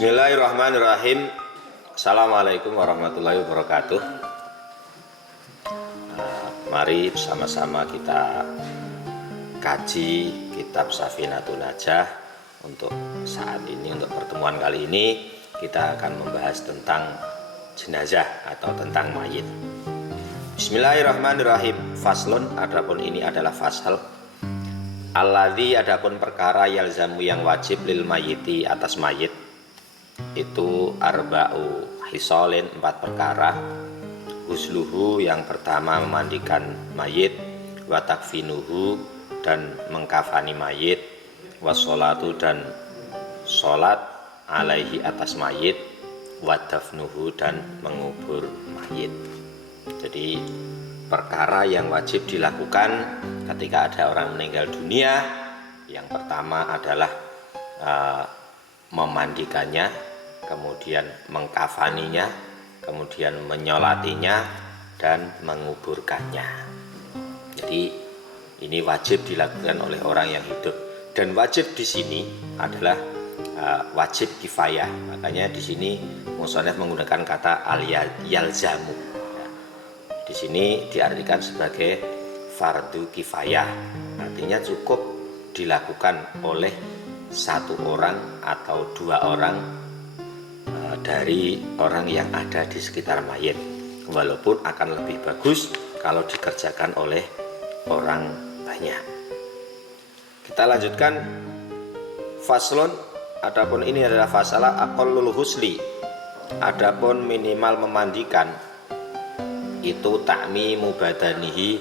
Bismillahirrahmanirrahim. Assalamualaikum warahmatullahi wabarakatuh. Mari bersama-sama kita kaji kitab Safinatun Najah. Untuk saat ini, untuk pertemuan kali ini, kita akan membahas tentang jenazah atau tentang mayit. Bismillahirrahmanirrahim. Faslun, adapun ini adalah fasal. Alladzi, adapun perkara yalzamu yang wajib lil mayiti atas mayit, itu arba'u hisolin, 4 perkara. Husluhu, yang pertama memandikan mayit, wa takfinuhu, dan mengkafani mayit, wassolatu, dan sholat alaihi atas mayit, wa dafnuhu, dan mengubur mayit. Jadi perkara yang wajib dilakukan ketika ada orang meninggal dunia, yang pertama adalah memandikannya, kemudian mengkafaninya, kemudian menyolatinya, dan menguburkannya. Jadi ini wajib dilakukan oleh orang yang hidup, dan wajib di sini adalah wajib kifayah. Makanya di sini musannaf menggunakan kata al-yalzamu. Di sini diartikan sebagai fardu kifayah, artinya cukup dilakukan oleh 1 orang atau 2 orang dari orang yang ada di sekitar mayit, walaupun akan lebih bagus kalau dikerjakan oleh orang banyak. Kita lanjutkan. Faslun, adapun ini adalah fasalah aqallul husli, adapun minimal memandikan, itu ta'mimu badanihi,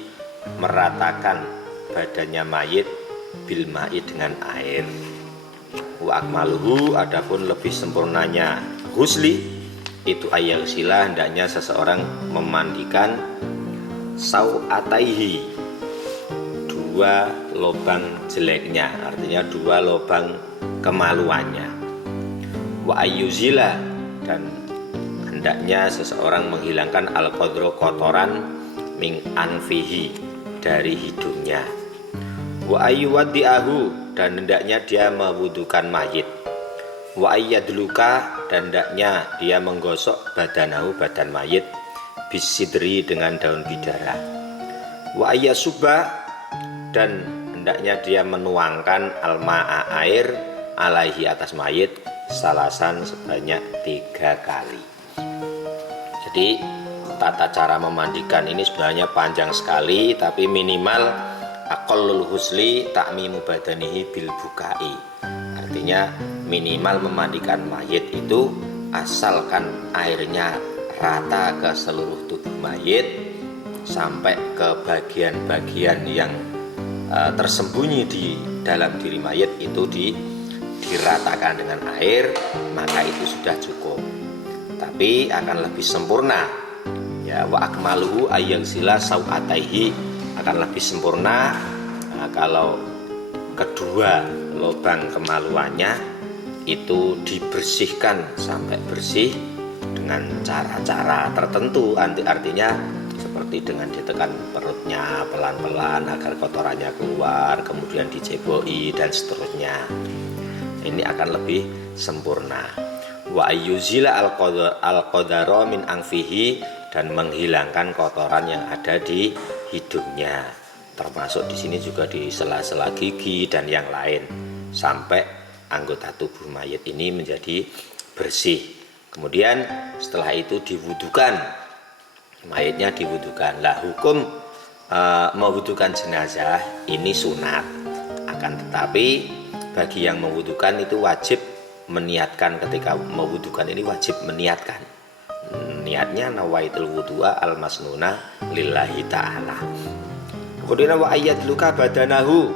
meratakan badannya mayit, bil ma'i, dengan air. Wa akmaluhu, adapun lebih sempurnanya husli, itu ayal sila, hendaknya seseorang memandikan sau'ataihi, 2 lubang jeleknya, artinya 2 lubang kemaluannya. Wa ayyuzila, dan hendaknya seseorang menghilangkan al-qadro, kotoran, min anfihi, dari hidungnya. Wa ayyuwaddi'ahu, dan hendaknya dia mewudukan mayit. Wa ayyadluka, dan hendaknya dia menggosok badanahu, badan mayit, bisidri, dengan daun bidara. Wa ayyasuba, dan hendaknya dia menuangkan al-ma'a, air, alaihi, atas mayit, salasan, sebanyak 3 kali. Jadi tata cara memandikan ini sebenarnya panjang sekali, tapi minimal aqallul husli ta'mimu badanihi bil bukai, artinya minimal memandikan mayit itu asalkan airnya rata ke seluruh tubuh mayit, sampai ke bagian-bagian yang tersembunyi di dalam diri mayit itu diratakan dengan air, maka itu sudah cukup. Tapi akan lebih sempurna, ya, wa akmaluhu ayyaghsila sau'ataihi, akan lebih sempurna kalau kedua lubang kemaluannya itu dibersihkan sampai bersih dengan cara-cara tertentu, artinya seperti dengan ditekan perutnya pelan-pelan agar kotorannya keluar, kemudian diceboki, dan seterusnya. Ini akan lebih sempurna. Wa ayyuzila al-qadara min anfihi, dan menghilangkan kotoran yang ada di hidungnya, termasuk di sini juga di sela-sela gigi dan yang lain, sampai anggota tubuh mayit ini menjadi bersih. Kemudian setelah itu diwudukan, mayitnya diwudukan. Lah, hukum mewudukan jenazah ini sunat, akan tetapi bagi yang mewudukan itu wajib meniatkan. Ketika mewudukan ini wajib meniatkan, niatnya nawaitul wudu'a al-masnuna lillahi ta'ala. Kemudian wa ayyadluka badanahu,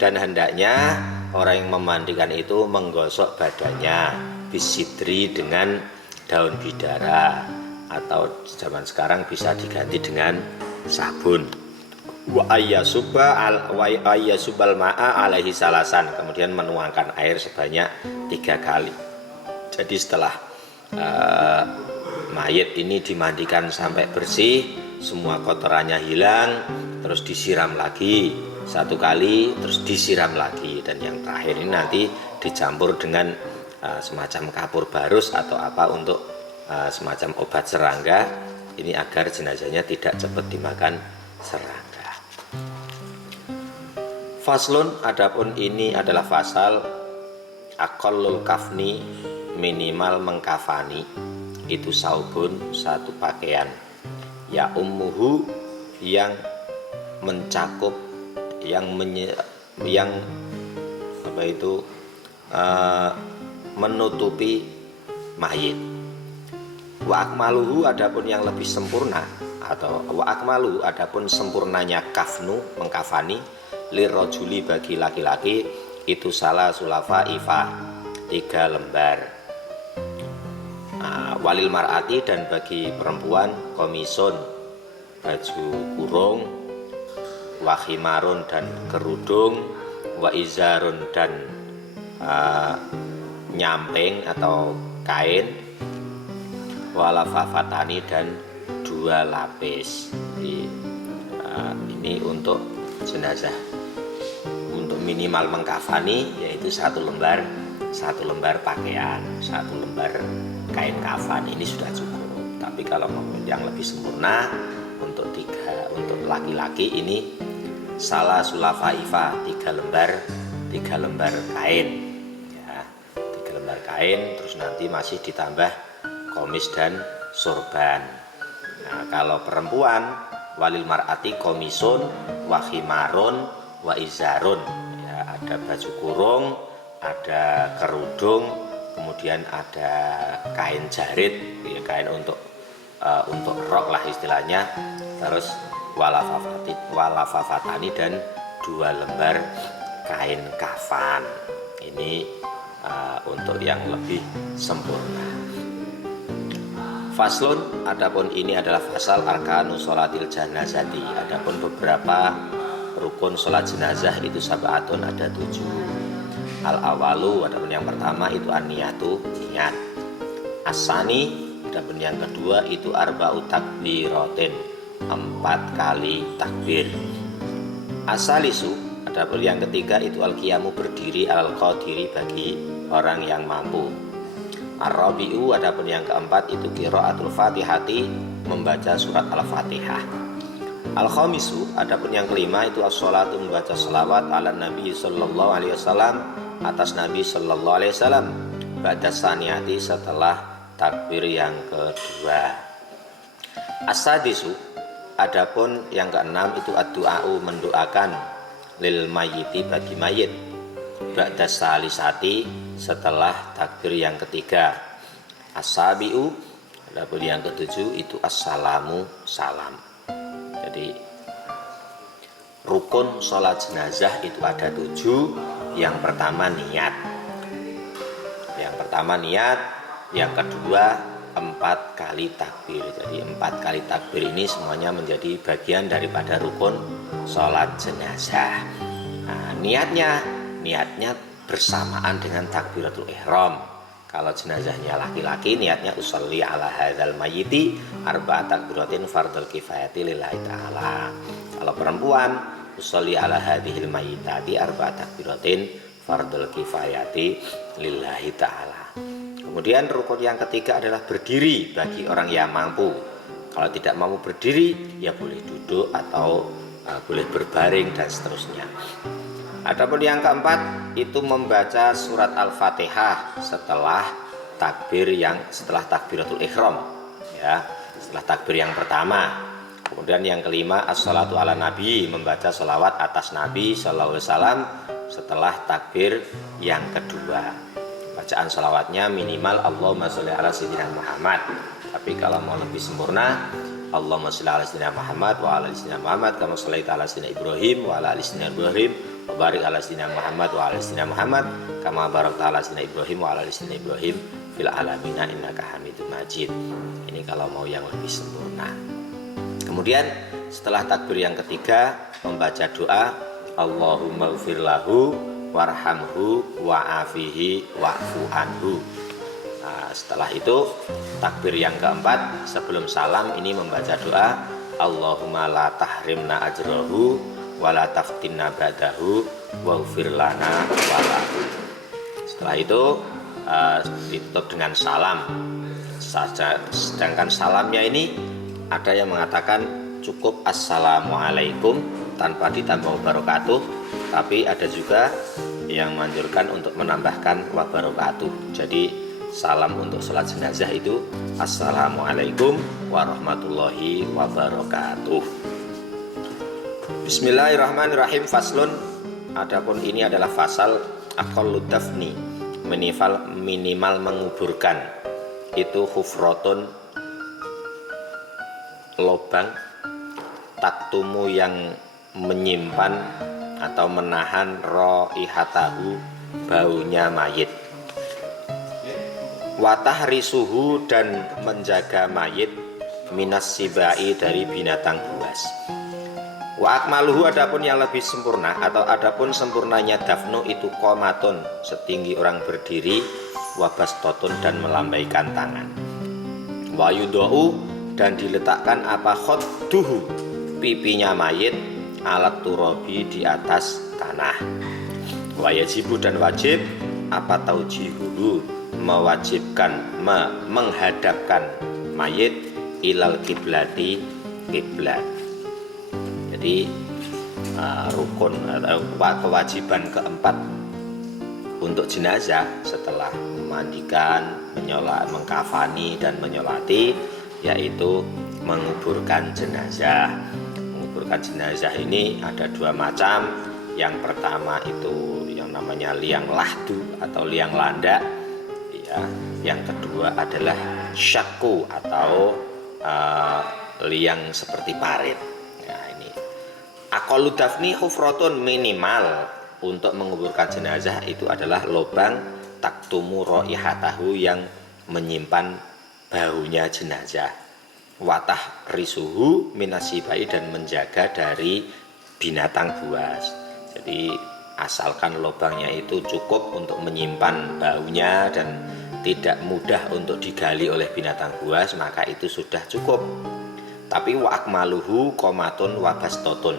dan hendaknya orang yang memandikan itu menggosok badannya bisidri, dengan daun bidara, atau zaman sekarang bisa diganti dengan sabun. Wa ayyasubal ma'a alaihi salasan, kemudian menuangkan air sebanyak 3 kali. Jadi setelah mayit ini dimandikan sampai bersih, semua kotorannya hilang, terus disiram lagi 1 kali, terus disiram lagi, dan yang terakhir ini nanti dicampur dengan semacam kapur barus atau apa untuk semacam obat serangga, ini agar jenazahnya tidak cepat dimakan serangga. Faslun, adapun ini adalah fasal aqallul kafni, minimal mengkafani, itu saubun, satu pakaian, ya ummuhu, yang mencakup, yang apa itu menutupi mayit. Wa akmaluhu, adapun yang lebih sempurna, atau wa akmalu, adapun sempurnanya kafnu, mengkafani, lirrojuli, bagi laki-laki, itu salah sulafa ifa, 3 lembar. Walil mar'ati, dan bagi perempuan komisun, baju kurung, wa khimarun, dan kerudung, wa izarun, dan nyamping atau kain, walafafatani, dan 2 lapis. Jadi, ini untuk jenazah. Untuk minimal mengkafani yaitu 1 lembar pakaian, 1 lembar kain kafan, ini sudah cukup. Tapi kalau mau yang lebih sempurna, untuk laki-laki ini salah sulafaifa, 3 lembar kain, ya, 3 lembar kain, terus nanti masih ditambah komis dan sorban. Nah, kalau perempuan, walil mar'ati komisun, wa khimarun, wa izarun, ya, ada baju kurung, ada kerudung, kemudian ada kain jarit, ya, kain untuk rok lah istilahnya, terus walafafatani, dan 2 lembar kain kafan. Ini untuk yang lebih sempurna. Faslun, adapun ini adalah fasal arkanu sholatil janazati, adapun beberapa rukun sholat jenazah itu sabatun, ada 7. Al awalu, adapun yang pertama itu an-niyatu, niat. Asani, adapun yang kedua itu arba'u takbiratin, 4 kali takbir. Asalisu, adapun yang ketiga itu al-qiyamu, berdiri, al-qadiri, bagi orang yang mampu. Ar-rabi'u, adapun yang keempat itu qiraatul fatihati, membaca surat al-fatihah. Al-khamisu, adapun yang kelima itu as-sholatu, membaca sholawat ala nabi sallallahu alaihi wasallam, atas nabi sallallahu alaihi wasallam, ba'da saniyati, setelah takbir yang kedua. As-sadisu, adapun yang keenam itu ad-du'a'u, mendoakan, lil mayyiti, bagi mayit, ba'da salisati, setelah takbir yang ketiga. As-sabi'u, adapun yang ketujuh itu assalamu, salam. Jadi rukun sholat jenazah itu ada 7. Yang pertama niat, yang kedua 4 kali takbir. Jadi 4 kali takbir ini semuanya menjadi bagian daripada rukun sholat jenazah. Nah, niatnya bersamaan dengan takbiratul ihram. Kalau jenazahnya laki-laki, niatnya usolli ala hadzal mayyiti arba'a takbiratin fardul kifayati lillahi ta'ala. Kalau perempuan, usolli ala hadhil mayyitati arba'a takbiratin fardul kifayati lillahi ta'ala. Kemudian rukun yang ketiga adalah berdiri bagi orang yang mampu. Kalau tidak mampu berdiri, ya boleh duduk atau boleh berbaring dan seterusnya. Adapun yang keempat itu membaca surat Al-Fatihah setelah takbiratul ihram, ya, setelah takbir yang pertama. Kemudian yang kelima as-sholatu ala nabi, membaca sholawat atas nabi sallallahu alaihi wasallam setelah takbir yang kedua. Bacaan sholawatnya minimal Allahumma sholli ala sayyidina Muhammad. Tapi kalau mau lebih sempurna, Allahumma sholli ala sayyidina Muhammad wa ala sayyidina Muhammad kama shallaita ala sayyidina Ibrahim wa ala sayyidina Ibrahim wa barik ala sayyidina Muhammad wa ala sayyidina Muhammad kama barakta ala sayyidina Ibrahim wa ala sayyidina Ibrahim fil alamina innaka Hamidum Majid. Ini kalau mau yang lebih sempurna. Kemudian setelah takbir yang ketiga membaca doa Allahumma ighfir lahu warhamhu wa'afihi wa'fu anhu. Nah, setelah itu takbir yang keempat sebelum salam ini membaca doa Allahumma la tahrimna ajrahu wa la taftinna ba'dahu waghfir lana wa lahu. Setelah itu ditutup dengan salam saja. Sedangkan salamnya ini ada yang mengatakan cukup assalamualaikum tanpa ditambah wabarakatuh, tapi ada juga yang menganjurkan untuk menambahkan wabarakatuh. Jadi salam untuk sholat jenazah itu assalamualaikum warahmatullahi wabarakatuh. Bismillahirrahmanirrahim. Faslun, adapun ini adalah fasal aqallu dafni, minimal menguburkan itu hufrotun, lobang, taktumu yang menyimpan atau menahan raihatahu, baunya mayit, watah risuhu, dan menjaga mayit, minas sibai, dari binatang buas. Wa akmaluhu, adapun yang lebih sempurna atau adapun sempurnanya dafnu itu qomatun, setinggi orang berdiri, wabastotun, dan melambaikan tangan, wa yudau, dan diletakkan apa khadduhu, pipinya mayit, alat turabi, di atas tanah, wa yajibu, dan wajib apa taujihuhu, mewajibkan menghadapkan mayit ilal kiblati, kiblat. Jadi rukun atau kewajiban keempat untuk jenazah setelah memandikan, mengkafani, dan menyolati, yaitu menguburkan jenazah. Menguburkan jenazah ini ada dua macam. Yang pertama itu yang namanya liang lahdu atau liang landak, ya. Yang kedua adalah syakku atau liang seperti parit. Nah, ini aqallu dafni hufratun, minimal untuk menguburkan jenazah itu adalah lubang taktumu raihatahu, yang menyimpan baunya jenazah, watah risuhu minasibai, dan menjaga dari binatang buas. Jadi asalkan lubangnya itu cukup untuk menyimpan baunya dan tidak mudah untuk digali oleh binatang buas, maka itu sudah cukup. Tapi wa akmaluhu qomatun wabastotun,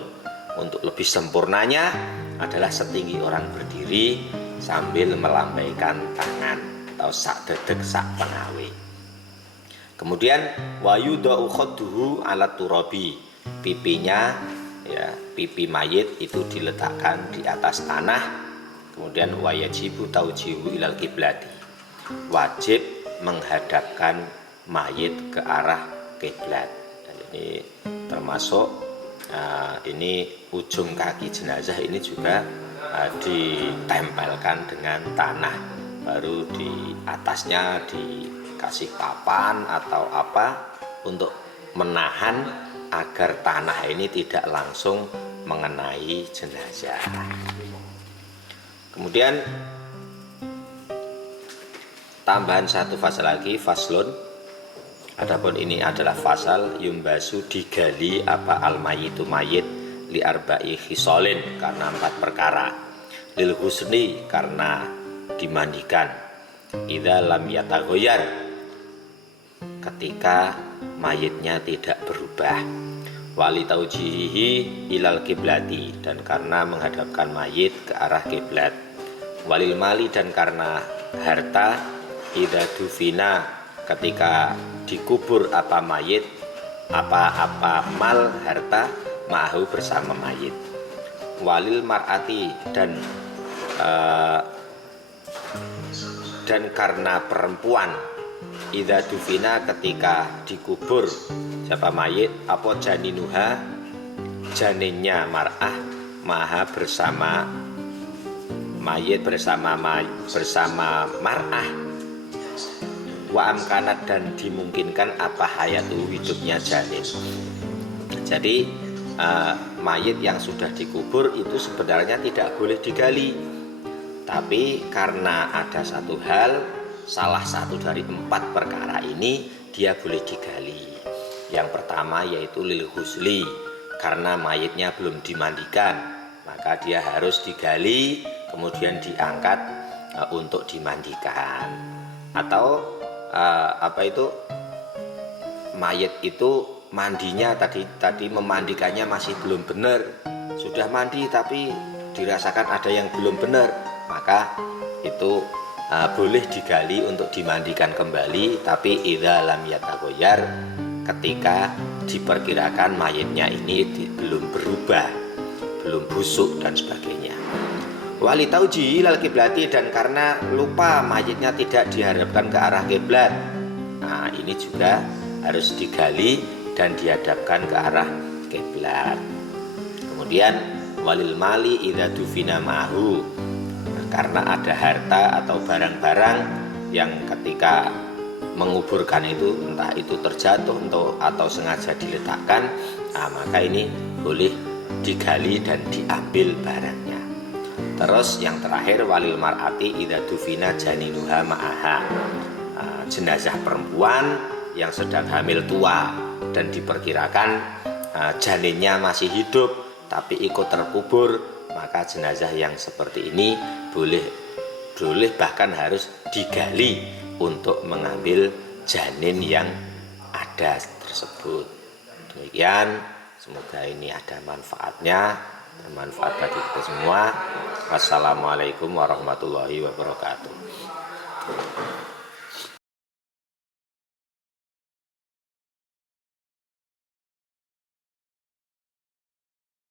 untuk lebih sempurnanya adalah setinggi orang berdiri sambil melambaikan tangan atau sak dedek sak pengawe. Kemudian wayudau khadduhu alat turabi, pipinya, ya, pipi mayit itu diletakkan di atas tanah. Kemudian wayajibu taujihu ilal kiblati, wajib menghadapkan mayit ke arah kiblat. Dan ini termasuk ini ujung kaki jenazah ini juga ditempelkan dengan tanah, baru di atasnya dikasih papan atau apa untuk menahan agar tanah ini tidak langsung mengenai jenazah. Kemudian tambahan satu fasal lagi, faslun, adapun ini adalah fasal yumbasu, digali apa almayitu mayit, li arba'i khisolin, karena 4 perkara, lil husni, karena dimandikan, idza lam yataghayyar, ketika mayitnya tidak berubah, wali taujihihi ilal kiblati, dan karena menghadapkan mayit ke arah kiblat, walil mali, dan karena harta, idza dufina, ketika dikubur apa mayit, apa mal harta, ma'ahu, bersama mayit, walil mar'ati, dan karena perempuan, idza dufina, ketika dikubur siapa mayit, apa janinuha, janinnya mar'ah, maha, bersama mayit, bersama mar'ah, wa amkanat, dan dimungkinkan apa hayatu, hidupnya janin. Jadi mayit yang sudah dikubur itu sebenarnya tidak boleh digali, tapi karena ada satu hal, salah satu dari 4 perkara ini dia boleh digali. Yang pertama yaitu lil husli, karena mayitnya belum dimandikan, maka dia harus digali kemudian diangkat untuk dimandikan. Atau mayit itu mandinya tadi memandikannya masih belum benar, sudah mandi tapi dirasakan ada yang belum benar, maka itu boleh digali untuk dimandikan kembali, tapi idza lam yataghayyar, ketika diperkirakan mayitnya ini belum berubah, belum busuk dan sebagainya. Wali taujihi ilal kiblati, dan karena lupa mayitnya tidak dihadapkan ke arah kiblat, nah ini juga harus digali dan dihadapkan ke arah kiblat. Kemudian walil mali idza dufina ma'hu, karena ada harta atau barang-barang yang ketika menguburkan itu, entah itu terjatuh atau sengaja diletakkan, maka ini boleh digali dan diambil barangnya. Terus yang terakhir walil mar'ati idza dufina janinuha ma'aha, jenazah perempuan yang sedang hamil tua dan diperkirakan janinnya masih hidup tapi ikut terkubur, maka jenazah yang seperti ini boleh bahkan harus digali untuk mengambil janin yang ada tersebut. Demikian, semoga ini ada manfaatnya, bermanfaat bagi kita semua. Wassalamualaikum warahmatullahi wabarakatuh.